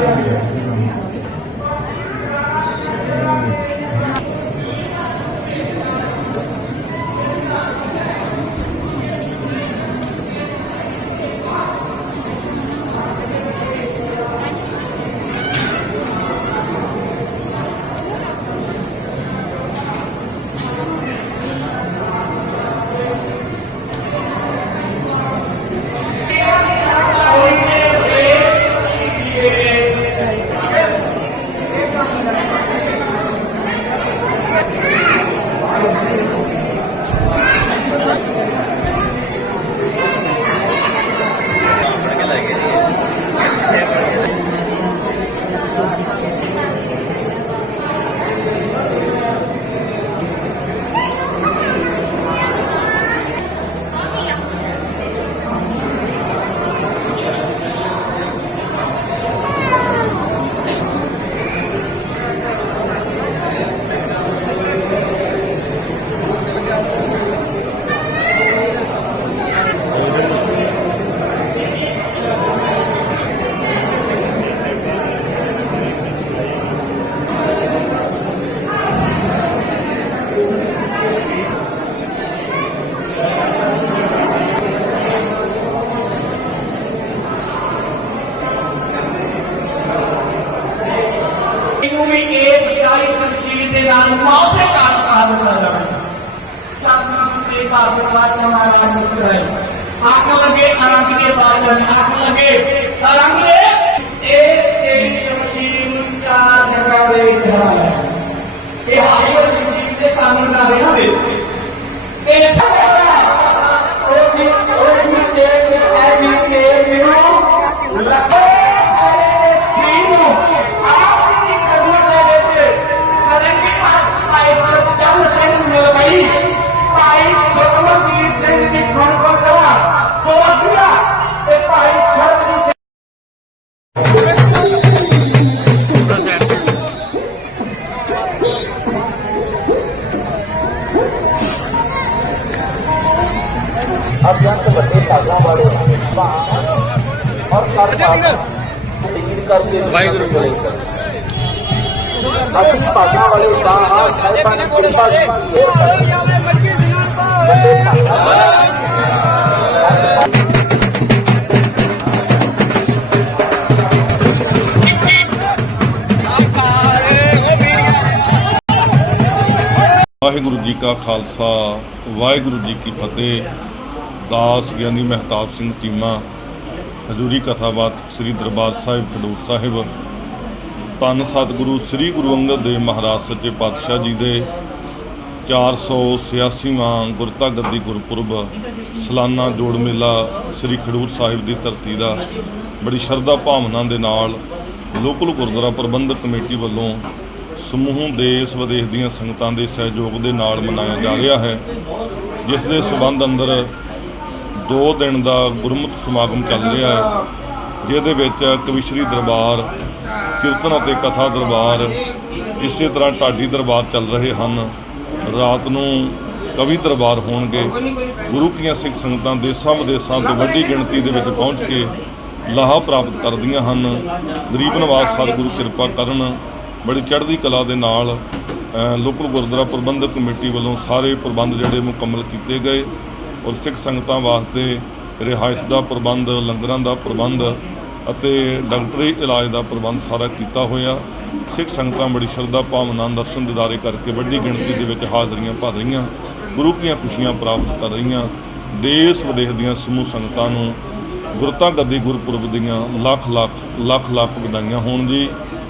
Gracias. ஆறு மணி இருக்கும் मिलेगा अनुभव से काम कहा बोला जाए के पास बात हमारा मुस्कुराए आंख लगे आरंग के पास आंख लगे आरंग ले एक एक सचिन का जगह ले जा ये हाईवे सचिन के सामने ना रहना दे ऐसा ਅਭਿਅੰਤ ਵੱਡੇ ਭਾਗਾਂ ਵਾਲੇ ਭਾਣ ਔਰ ਕਰਮ ਤੀਰ ਕਰਕੇ ਵਾਹਿਗੁਰੂ ਅਸੀਂ ਭਾਗਾਂ ਵਾਲੇ ਤਾਂ ਸਾਹਿਬਾਂ ਦੀ ਕਿਰਪਾ ਕਰੀ ਵੱਡੇ ਭਾਗਾਂ ਵਾਲੇ ਵਾਹਿਗੁਰੂ ਜੀ ਕਾ ਖਾਲਸਾ, ਵਾਹਿਗੁਰੂ ਜੀ ਕੀ ਫਤਿਹ। ਦਾਸ ਗਿਆਨੀ ਮਹਿਤਾਬ ਸਿੰਘ ਚੀਮਾ, ਹਜ਼ੂਰੀ ਕਥਾਵਾਤ ਸ੍ਰੀ ਦਰਬਾਰ ਸਾਹਿਬ, ਖਡੂਰ ਸਾਹਿਬ। ਧੰਨ ਸਤਿਗੁਰੂ ਸ੍ਰੀ ਗੁਰੂ ਅੰਗਦ ਦੇਵ ਮਹਾਰਾਜ ਸੱਚੇ ਪਾਤਸ਼ਾਹ ਜੀ ਦੇ 486ਵਾਂ ਗੁਰਤਾ ਗੱਦੀ ਗੁਰਪੁਰਬ, ਸਲਾਨਾ ਜੋੜ ਮੇਲਾ ਸ੍ਰੀ ਖਡੂਰ ਸਾਹਿਬ ਦੀ ਧਰਤੀ ਦਾ ਬੜੀ ਸ਼ਰਧਾ ਭਾਵਨਾ ਦੇ ਨਾਲ ਲੋਕਲ ਗੁਰਦੁਆਰਾ ਪ੍ਰਬੰਧਕ ਕਮੇਟੀ ਵੱਲੋਂ ਸਮੂਹ ਦੇਸ਼ ਵਿਦੇਸ਼ ਦੀਆਂ ਸੰਗਤਾਂ ਦੇ ਸਹਿਯੋਗ ਦੇ ਨਾਲ ਮਨਾਇਆ ਜਾ ਰਿਹਾ ਹੈ, ਜਿਸ ਦੇ ਸਬੰਧ ਅੰਦਰ 2 ਦਿਨ ਦਾ ਗੁਰਮਤਿ ਸਮਾਗਮ ਚੱਲ ਰਿਹਾ ਹੈ, ਜਿਹਦੇ ਵਿੱਚ ਕਵਿਸ਼ਰੀ ਦਰਬਾਰ, ਕੀਰਤਨ ਅਤੇ ਕਥਾ ਦਰਬਾਰ ਇਸੇ ਤਰ੍ਹਾਂ ਢਾਡੀ ਦਰਬਾਰ ਚੱਲ ਰਹੇ ਹਨ। ਰਾਤ ਨੂੰ ਕਵੀ ਦਰਬਾਰ ਹੋਣਗੇ। ਗੁਰੂ ਕੀਆਂ ਸਿੱਖ ਸੰਗਤਾਂ ਦੇਸਾਂ ਵਿਦੇਸਾਂ ਤੋਂ ਵੱਡੀ ਗਿਣਤੀ ਦੇ ਵਿੱਚ ਪਹੁੰਚ ਕੇ ਲਾਹਾ ਪ੍ਰਾਪਤ ਕਰਦੀਆਂ ਹਨ। ਗਰੀਬ ਨਿਵਾਸ ਸਤਿਗੁਰੂ ਕਿਰਪਾ ਕਰਨ ਬੜੀ ਚੜ੍ਹਦੀ ਕਲਾ ਦੇ ਨਾਲ ਲੋਕਲ ਗੁਰਦੁਆਰਾ ਪ੍ਰਬੰਧਕ ਕਮੇਟੀ ਵੱਲੋਂ ਸਾਰੇ ਪ੍ਰਬੰਧ ਜਿਹੜੇ ਮੁਕੰਮਲ ਕੀਤੇ ਗਏ ਔਰ ਸਿੱਖ ਸੰਗਤਾਂ ਵਾਸਤੇ ਰਿਹਾਇਸ਼ ਦਾ ਪ੍ਰਬੰਧ, ਲੰਗਰਾਂ ਦਾ ਪ੍ਰਬੰਧ ਅਤੇ ਡਾਕਟਰੀ ਇਲਾਜ ਦਾ ਪ੍ਰਬੰਧ ਸਾਰਾ ਕੀਤਾ ਹੋਇਆ। ਸਿੱਖ ਸੰਗਤਾਂ ਬੜੀ ਸ਼ਰਧਾ ਭਾਵਨਾ ਨਾਲ ਦਰਸ਼ਨ ਦਿਦਾਰੇ ਕਰਕੇ ਵੱਡੀ ਗਿਣਤੀ ਦੇ ਵਿੱਚ ਹਾਜ਼ਰੀਆਂ ਭਰ ਰਹੀਆਂ, ਗੁਰੂ ਕੀਆਂ ਖੁਸ਼ੀਆਂ ਪ੍ਰਾਪਤ ਕਰ ਰਹੀਆਂ। ਦੇਸ਼ ਵਿਦੇਸ਼ ਦੀਆਂ ਸਮੂਹ ਸੰਗਤਾਂ ਨੂੰ ਗੁਰਤਾ ਗੱਦੀ ਗੁਰਪੁਰਬ ਦੀਆਂ ਲੱਖ ਲੱਖ ਲੱਖ ਲੱਖ ਵਧਾਈਆਂ ਹੋਣ ਜੀ।